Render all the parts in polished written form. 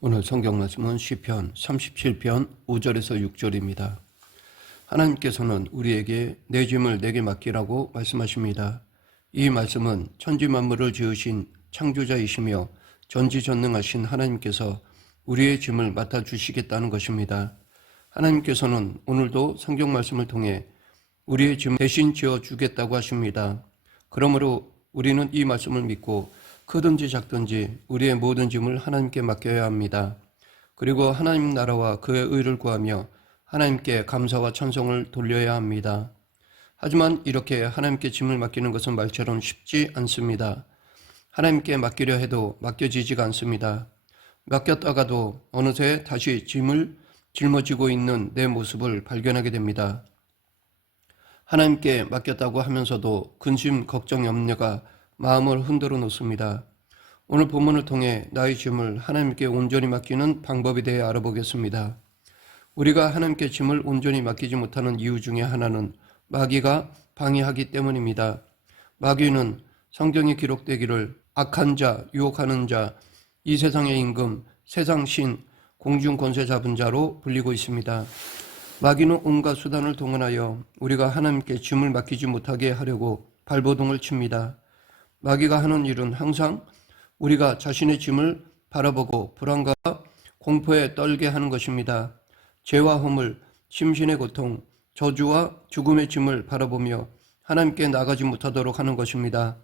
오늘 성경 말씀은 시편 37편 5절에서 6절입니다. 하나님께서는 우리에게 내 짐을 내게 맡기라고 말씀하십니다. 이 말씀은 천지 만물을 지으신 창조자이시며 전지전능하신 하나님께서 우리의 짐을 맡아주시겠다는 것입니다. 하나님께서는 오늘도 성경 말씀을 통해 우리의 짐 대신 지어주겠다고 하십니다. 그러므로 우리는 이 말씀을 믿고 크든지 작든지 우리의 모든 짐을 하나님께 맡겨야 합니다. 그리고 하나님 나라와 그의 의를 구하며 하나님께 감사와 찬송을 돌려야 합니다. 하지만 이렇게 하나님께 짐을 맡기는 것은 말처럼 쉽지 않습니다. 하나님께 맡기려 해도 맡겨지지가 않습니다. 맡겼다가도 어느새 다시 짐을 짊어지고 있는 내 모습을 발견하게 됩니다. 하나님께 맡겼다고 하면서도 근심, 걱정, 염려가 마음을 흔들어 놓습니다. 오늘 본문을 통해 나의 짐을 하나님께 온전히 맡기는 방법에 대해 알아보겠습니다. 우리가 하나님께 짐을 온전히 맡기지 못하는 이유 중에 하나는 마귀가 방해하기 때문입니다. 마귀는 성경에 기록되기를 악한 자, 유혹하는 자, 이 세상의 임금, 세상 신, 공중 권세 잡은 자로 불리고 있습니다. 마귀는 온갖 수단을 동원하여 우리가 하나님께 짐을 맡기지 못하게 하려고 발버둥을 칩니다. 마귀가 하는 일은 항상 우리가 자신의 짐을 바라보고 불안과 공포에 떨게 하는 것입니다. 죄와 허물, 심신의 고통, 저주와 죽음의 짐을 바라보며 하나님께 나가지 못하도록 하는 것입니다.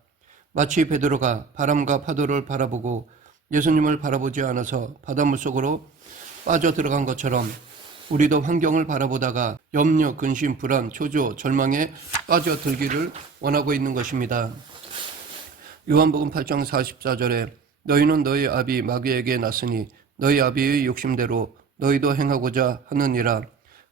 마치 베드로가 바람과 파도를 바라보고 예수님을 바라보지 않아서 바닷물 속으로 빠져 들어간 것처럼 우리도 환경을 바라보다가 염려, 근심, 불안, 초조, 절망에 빠져들기를 원하고 있는 것입니다. 요한복음 8장 44절에 너희는 너희 아비 마귀에게 났으니 너희 아비의 욕심대로 너희도 행하고자 하느니라.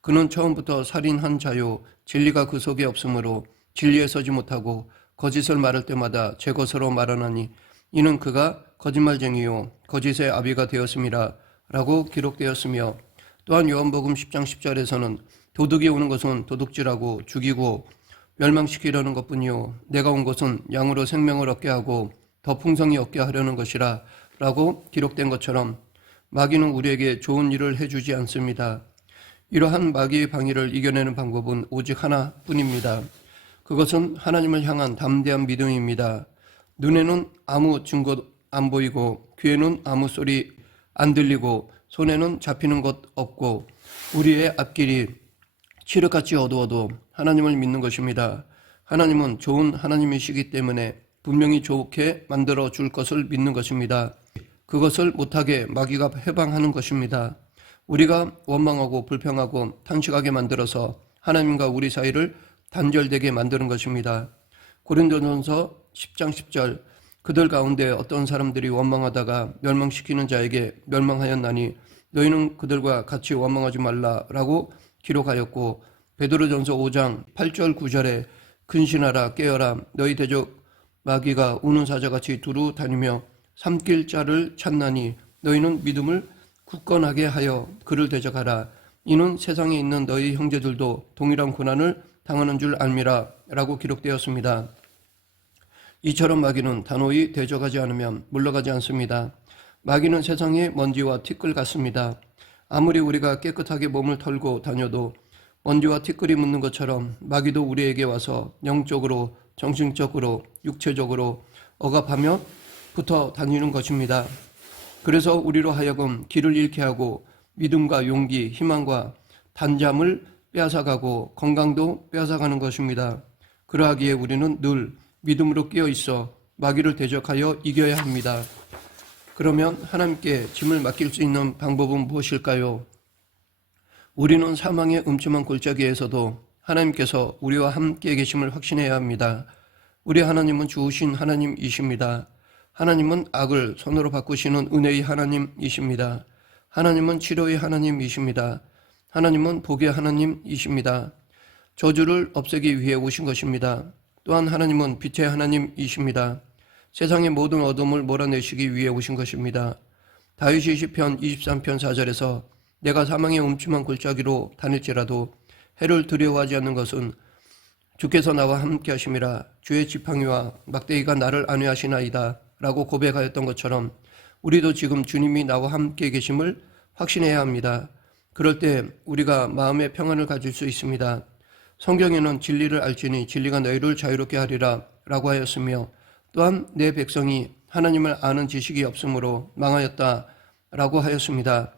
그는 처음부터 살인한 자요 진리가 그 속에 없으므로 진리에 서지 못하고 거짓을 말할 때마다 제 것으로 말하나니 이는 그가 거짓말쟁이요 거짓의 아비가 되었음이라 라고 기록되었으며, 또한 요한복음 10장 10절에서는 도둑이 오는 것은 도둑질하고 죽이고 멸망시키려는 것뿐이요 내가 온 것은 양으로 생명을 얻게 하고 더 풍성히 얻게 하려는 것이라 라고 기록된 것처럼 마귀는 우리에게 좋은 일을 해주지 않습니다. 이러한 마귀의 방해를 이겨내는 방법은 오직 하나뿐입니다. 그것은 하나님을 향한 담대한 믿음입니다. 눈에는 아무 증거 안 보이고 귀에는 아무 소리 안 들리고 손에는 잡히는 것 없고 우리의 앞길이 칠흑같이 어두워도 하나님을 믿는 것입니다. 하나님은 좋은 하나님이시기 때문에 분명히 좋게 만들어 줄 것을 믿는 것입니다. 그것을 못하게 마귀가 해방하는 것입니다. 우리가 원망하고 불평하고 탄식하게 만들어서 하나님과 우리 사이를 단절되게 만드는 것입니다. 고린도전서 10장 10절 그들 가운데 어떤 사람들이 원망하다가 멸망시키는 자에게 멸망하였나니 너희는 그들과 같이 원망하지 말라라고 기록하였고, 베드로전서 5장 8절 9절에 근신하라 깨어라 너희 대적 마귀가 우는 사자같이 두루 다니며 삼킬 자를 찾나니 너희는 믿음을 굳건하게 하여 그를 대적하라. 이는 세상에 있는 너희 형제들도 동일한 고난을 당하는 줄 알미라 라고 기록되었습니다. 이처럼 마귀는 단호히 대적하지 않으면 물러가지 않습니다. 마귀는 세상의 먼지와 티끌 같습니다. 아무리 우리가 깨끗하게 몸을 털고 다녀도 먼지와 티끌이 묻는 것처럼 마귀도 우리에게 와서 영적으로, 정신적으로, 육체적으로 억압하며 붙어 다니는 것입니다. 그래서 우리로 하여금 길을 잃게 하고 믿음과 용기, 희망과 단잠을 빼앗아가고 건강도 빼앗아가는 것입니다. 그러하기에 우리는 늘 믿음으로 깨어 있어 마귀를 대적하여 이겨야 합니다. 그러면 하나님께 짐을 맡길 수 있는 방법은 무엇일까요? 우리는 사망의 음침한 골짜기에서도 하나님께서 우리와 함께 계심을 확신해야 합니다. 우리 하나님은 주우신 하나님이십니다. 하나님은 악을 선으로 바꾸시는 은혜의 하나님이십니다. 하나님은 치료의 하나님이십니다. 하나님은 복의 하나님이십니다. 저주를 없애기 위해 오신 것입니다. 또한 하나님은 빛의 하나님이십니다. 세상의 모든 어둠을 몰아내시기 위해 오신 것입니다. 다윗이 시편 23편 4절에서 내가 사망의 음침한 골짜기로 다닐지라도 해를 두려워하지 않는 것은 주께서 나와 함께 하심이라. 주의 지팡이와 막대기가 나를 안위하시나이다 라고 고백하였던 것처럼 우리도 지금 주님이 나와 함께 계심을 확신해야 합니다. 그럴 때 우리가 마음의 평안을 가질 수 있습니다. 성경에는 진리를 알지니 진리가 너희를 자유롭게 하리라 라고 하였으며, 또한 내 백성이 하나님을 아는 지식이 없으므로 망하였다 라고 하였습니다.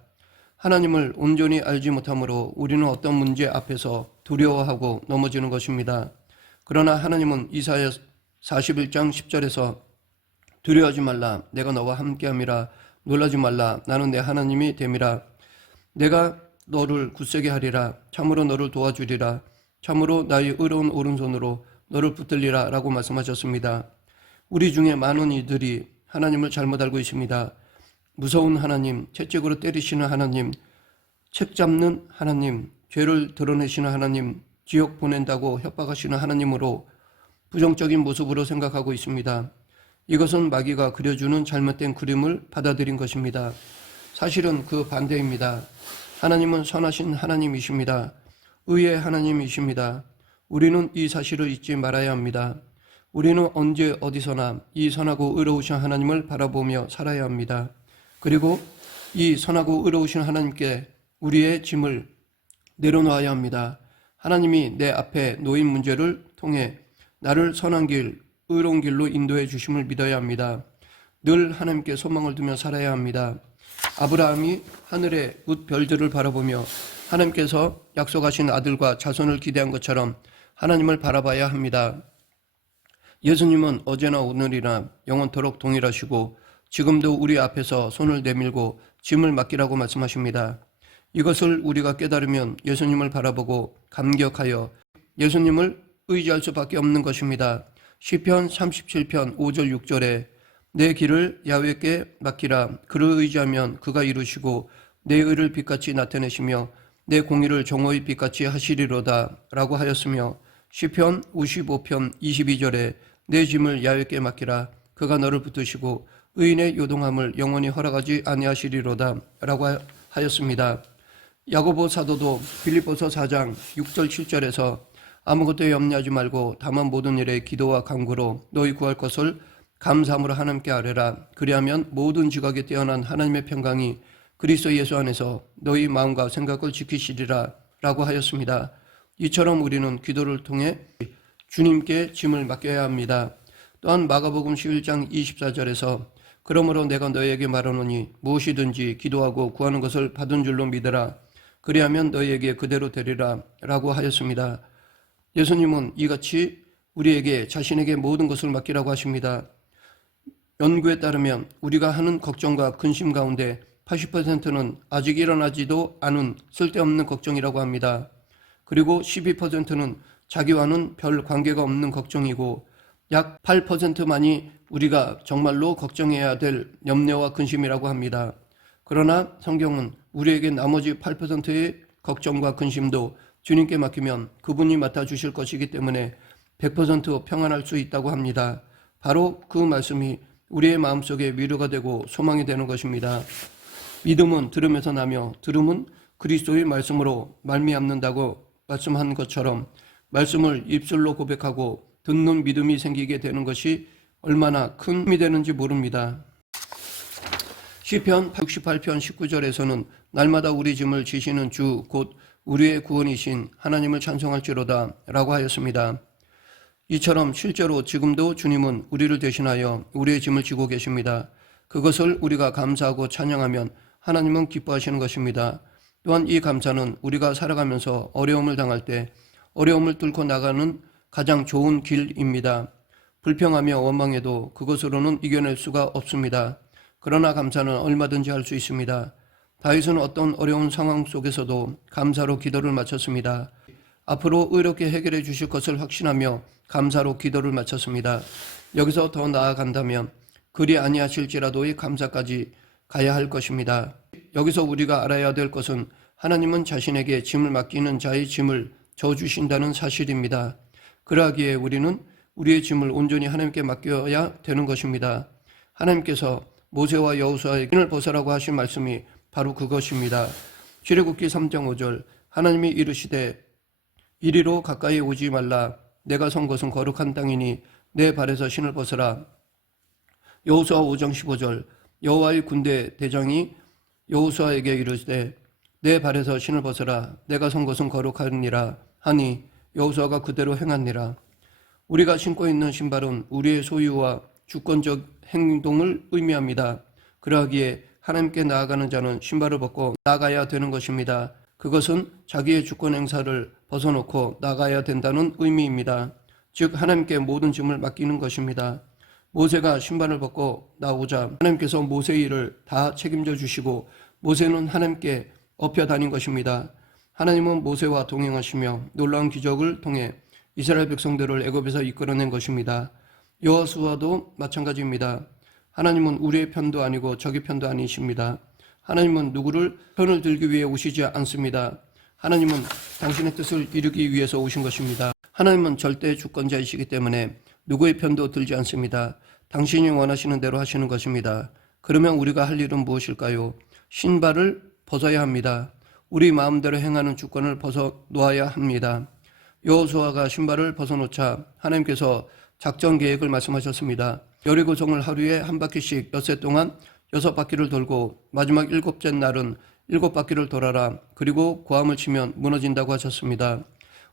하나님을 온전히 알지 못하므로 우리는 어떤 문제 앞에서 두려워하고 넘어지는 것입니다. 그러나 하나님은 이사야 41장 10절에서 두려워하지 말라, 내가 너와 함께함이라, 놀라지 말라, 나는 내 하나님이 됨이라, 내가 너를 굳세게 하리라, 참으로 너를 도와주리라, 참으로 나의 의로운 오른손으로 너를 붙들리라 라고 말씀하셨습니다. 우리 중에 많은 이들이 하나님을 잘못 알고 있습니다. 무서운 하나님, 채찍으로 때리시는 하나님, 책 잡는 하나님, 죄를 드러내시는 하나님, 지옥 보낸다고 협박하시는 하나님으로 부정적인 모습으로 생각하고 있습니다. 이것은 마귀가 그려주는 잘못된 그림을 받아들인 것입니다. 사실은 그 반대입니다. 하나님은 선하신 하나님이십니다. 의의 하나님이십니다. 우리는 이 사실을 잊지 말아야 합니다. 우리는 언제 어디서나 이 선하고 의로우신 하나님을 바라보며 살아야 합니다. 그리고 이 선하고 의로우신 하나님께 우리의 짐을 내려놓아야 합니다. 하나님이 내 앞에 놓인 문제를 통해 나를 선한 길, 의로운 길로 인도해 주심을 믿어야 합니다. 늘 하나님께 소망을 두며 살아야 합니다. 아브라함이 하늘의 웃별들을 바라보며 하나님께서 약속하신 아들과 자손을 기대한 것처럼 하나님을 바라봐야 합니다. 예수님은 어제나 오늘이나 영원토록 동일하시고 지금도 우리 앞에서 손을 내밀고 짐을 맡기라고 말씀하십니다. 이것을 우리가 깨달으면 예수님을 바라보고 감격하여 예수님을 의지할 수밖에 없는 것입니다. 시편 37편 5절 6절에 내 길을 야훼께 맡기라, 그를 의지하면 그가 이루시고 내 의를 빛같이 나타내시며 내 공의를 정오의 빛같이 하시리로다 라고 하였으며, 시편 55편 22절에 내 짐을 야훼께 맡기라, 그가 너를 붙드시고 의인의 요동함을 영원히 허락하지 아니하시리로다 라고 하였습니다. 야고보 사도도 빌립보서 4장 6절 7절에서 아무것도 염려하지 말고 다만 모든 일에 기도와 간구로 너희 구할 것을 감사함으로 하나님께 아뢰라, 그리하면 모든 지각에 뛰어난 하나님의 평강이 그리스도 예수 안에서 너희 마음과 생각을 지키시리라 라고 하였습니다. 이처럼 우리는 기도를 통해 주님께 짐을 맡겨야 합니다. 또한 마가복음 11장 24절에서 그러므로 내가 너희에게 말하노니 무엇이든지 기도하고 구하는 것을 받은 줄로 믿으라, 그리하면 너희에게 그대로 되리라 라고 하였습니다. 예수님은 이같이 우리에게 자신에게 모든 것을 맡기라고 하십니다. 연구에 따르면 우리가 하는 걱정과 근심 가운데 80%는 아직 일어나지도 않은 쓸데없는 걱정이라고 합니다. 그리고 12%는 자기와는 별 관계가 없는 걱정이고 약 8%만이 우리가 정말로 걱정해야 될 염려와 근심이라고 합니다. 그러나 성경은 우리에게 나머지 8%의 걱정과 근심도 주님께 맡기면 그분이 맡아주실 것이기 때문에 100% 평안할 수 있다고 합니다. 바로 그 말씀이 우리의 마음속에 위로가 되고 소망이 되는 것입니다. 믿음은 들음에서 나며 들음은 그리스도의 말씀으로 말미암는다고 말씀한 것처럼 말씀을 입술로 고백하고 듣는 믿음이 생기게 되는 것이 얼마나 큰 힘이 되는지 모릅니다. 시편 68편 19절에서는 날마다 우리 짐을 지시는 주 곧 우리의 구원이신 하나님을 찬송할지로다 라고 하였습니다. 이처럼 실제로 지금도 주님은 우리를 대신하여 우리의 짐을 지고 계십니다. 그것을 우리가 감사하고 찬양하면 하나님은 기뻐하시는 것입니다. 또한 이 감사는 우리가 살아가면서 어려움을 당할 때 어려움을 뚫고 나가는 가장 좋은 길입니다. 불평하며 원망해도 그것으로는 이겨낼 수가 없습니다. 그러나 감사는 얼마든지 할 수 있습니다. 다윗은 어떤 어려운 상황 속에서도 감사로 기도를 마쳤습니다. 앞으로 의롭게 해결해 주실 것을 확신하며 감사로 기도를 마쳤습니다. 여기서 더 나아간다면 그리 아니하실지라도의 감사까지 가야 할 것입니다. 여기서 우리가 알아야 될 것은 하나님은 자신에게 짐을 맡기는 자의 짐을 져주신다는 사실입니다. 그러하기에 우리는 우리의 짐을 온전히 하나님께 맡겨야 되는 것입니다. 하나님께서 모세와 여호수아에게 진을 벗으라고 하신 말씀이 바로 그것입니다. 출애굽기 3장 5절 하나님이 이르시되 이리로 가까이 오지 말라, 내가 선 것은 거룩한 땅이니 내 발에서 신을 벗으라. 여호수아 5장 15절 여호와의 군대 대장이 여호수아에게 이르시되 내 발에서 신을 벗어라. 내가 선 것은 거룩하니라 하니 여호수아가 그대로 행하니라. 우리가 신고 있는 신발은 우리의 소유와 주권적 행동을 의미합니다. 그러하기에 하나님께 나아가는 자는 신발을 벗고 나가야 되는 것입니다. 그것은 자기의 주권 행사를 벗어놓고 나가야 된다는 의미입니다. 즉 하나님께 모든 짐을 맡기는 것입니다. 모세가 신발을 벗고 나오자 하나님께서 모세의 일을 다 책임져 주시고 모세는 하나님께 업혀 다닌 것입니다. 하나님은 모세와 동행하시며 놀라운 기적을 통해 이스라엘 백성들을 애굽에서 이끌어낸 것입니다. 여호수아도 마찬가지입니다. 하나님은 우리의 편도 아니고 적의 편도 아니십니다. 하나님은 누구를 편을 들기 위해 오시지 않습니다. 하나님은 당신의 뜻을 이루기 위해서 오신 것입니다. 하나님은 절대 주권자이시기 때문에 누구의 편도 들지 않습니다. 당신이 원하시는 대로 하시는 것입니다. 그러면 우리가 할 일은 무엇일까요? 신발을 벗어야 합니다. 우리 마음대로 행하는 주권을 벗어놓아야 합니다. 여호수아가 신발을 벗어놓자 하나님께서 작전 계획을 말씀하셨습니다. 여리고성을 하루에 한 바퀴씩 엿새 동안 6바퀴를 돌고 마지막 7째 날은 7바퀴를 돌아라. 그리고 고함을 치면 무너진다고 하셨습니다.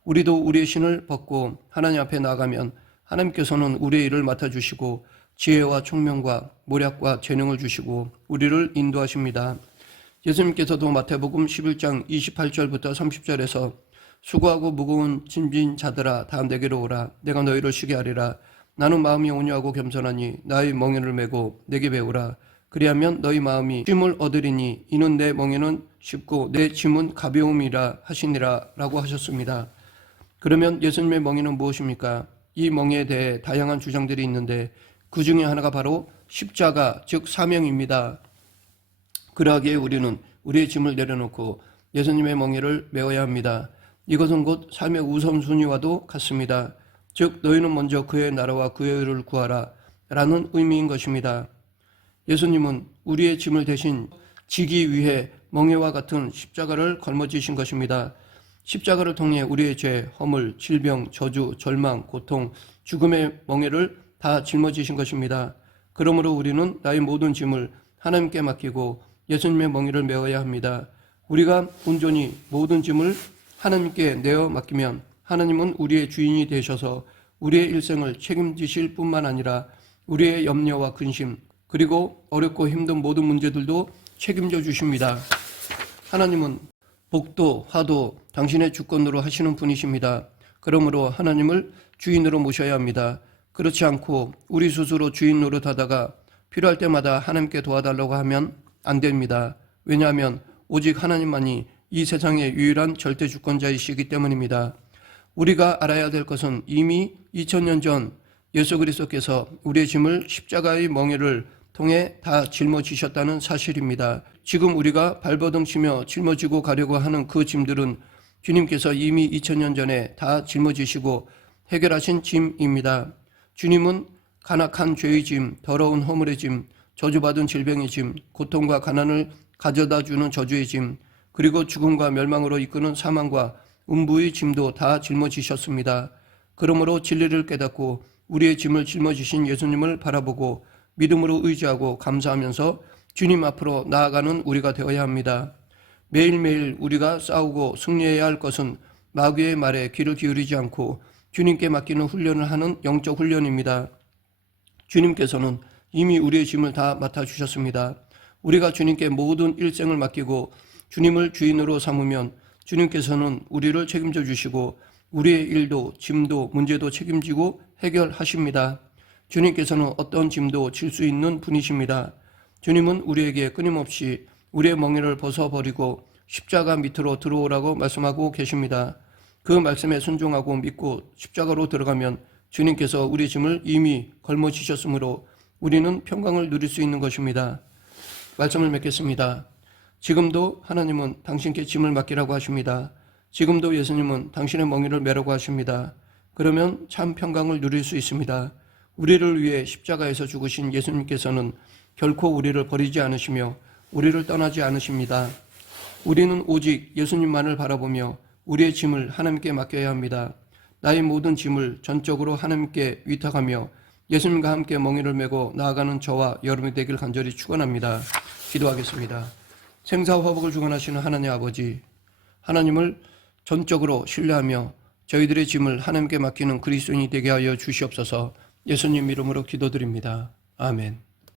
우리도 우리의 신을 벗고 하나님 앞에 나가면 하나님께서는 우리의 일을 맡아주시고 지혜와 총명과 모략과 재능을 주시고 우리를 인도하십니다. 예수님께서도 마태복음 11장 28절부터 30절에서 수고하고 무거운 짐진 자들아 다 내게로 오라. 내가 너희를 쉬게 하리라. 나는 마음이 온유하고 겸손하니 나의 멍에를 메고 내게 배우라. 그리하면 너희 마음이 쉼을 얻으리니 이는 내 멍에는 쉽고 내 짐은 가벼움이라 하시니라 라고 하셨습니다. 그러면 예수님의 멍에는 무엇입니까? 이 멍에에 대해 다양한 주장들이 있는데 그 중에 하나가 바로 십자가 즉 사명입니다. 그러하기에 우리는 우리의 짐을 내려놓고 예수님의 멍에를 메어야 합니다. 이것은 곧 삶의 우선순위와도 같습니다. 즉 너희는 먼저 그의 나라와 그의 의를 구하라 라는 의미인 것입니다. 예수님은 우리의 짐을 대신 지기 위해 멍에와 같은 십자가를 걸머지신 것입니다. 십자가를 통해 우리의 죄, 허물, 질병, 저주, 절망, 고통, 죽음의 멍에를 다 짊어지신 것입니다. 그러므로 우리는 나의 모든 짐을 하나님께 맡기고 예수님의 멍에를 메어야 합니다. 우리가 온전히 모든 짐을 하나님께 내어 맡기면 하나님은 우리의 주인이 되셔서 우리의 일생을 책임지실 뿐만 아니라 우리의 염려와 근심 그리고 어렵고 힘든 모든 문제들도 책임져 주십니다. 하나님은 복도, 화도 당신의 주권으로 하시는 분이십니다. 그러므로 하나님을 주인으로 모셔야 합니다. 그렇지 않고 우리 스스로 주인 노릇하다가 필요할 때마다 하나님께 도와달라고 하면 안 됩니다. 왜냐하면 오직 하나님만이 이 세상의 유일한 절대 주권자이시기 때문입니다. 우리가 알아야 될 것은 이미 2000년 전 예수 그리스도께서 우리의 짐을 십자가의 멍에를 통해 다 짊어지셨다는 사실입니다. 지금 우리가 발버둥치며 짊어지고 가려고 하는 그 짐들은 주님께서 이미 2000년 전에 다 짊어지시고 해결하신 짐입니다. 주님은 간악한 죄의 짐, 더러운 허물의 짐, 저주받은 질병의 짐, 고통과 가난을 가져다 주는 저주의 짐, 그리고 죽음과 멸망으로 이끄는 사망과 음부의 짐도 다 짊어지셨습니다. 그러므로 진리를 깨닫고 우리의 짐을 짊어지신 예수님을 바라보고 믿음으로 의지하고 감사하면서 주님 앞으로 나아가는 우리가 되어야 합니다. 매일매일 우리가 싸우고 승리해야 할 것은 마귀의 말에 귀를 기울이지 않고 주님께 맡기는 훈련을 하는 영적 훈련입니다. 주님께서는 이미 우리의 짐을 다 맡아주셨습니다. 우리가 주님께 모든 일생을 맡기고 주님을 주인으로 삼으면 주님께서는 우리를 책임져 주시고 우리의 일도 짐도 문제도 책임지고 해결하십니다. 주님께서는 어떤 짐도 질 수 있는 분이십니다. 주님은 우리에게 끊임없이 우리의 멍에를 벗어버리고 십자가 밑으로 들어오라고 말씀하고 계십니다. 그 말씀에 순종하고 믿고 십자가로 들어가면 주님께서 우리 짐을 이미 걸머지셨으므로 우리는 평강을 누릴 수 있는 것입니다. 말씀을 맺겠습니다. 지금도 하나님은 당신께 짐을 맡기라고 하십니다. 지금도 예수님은 당신의 멍에를 메라고 하십니다. 그러면 참 평강을 누릴 수 있습니다. 우리를 위해 십자가에서 죽으신 예수님께서는 결코 우리를 버리지 않으시며 우리를 떠나지 않으십니다. 우리는 오직 예수님만을 바라보며 우리의 짐을 하나님께 맡겨야 합니다. 나의 모든 짐을 전적으로 하나님께 위탁하며 예수님과 함께 멍에를 메고 나아가는 저와 여러분이 되길 간절히 축원합니다. 기도하겠습니다. 생사화복을 주관하시는 하나님 아버지, 하나님을 전적으로 신뢰하며 저희들의 짐을 하나님께 맡기는 그리스도인이 되게 하여 주시옵소서. 예수님 이름으로 기도드립니다. 아멘.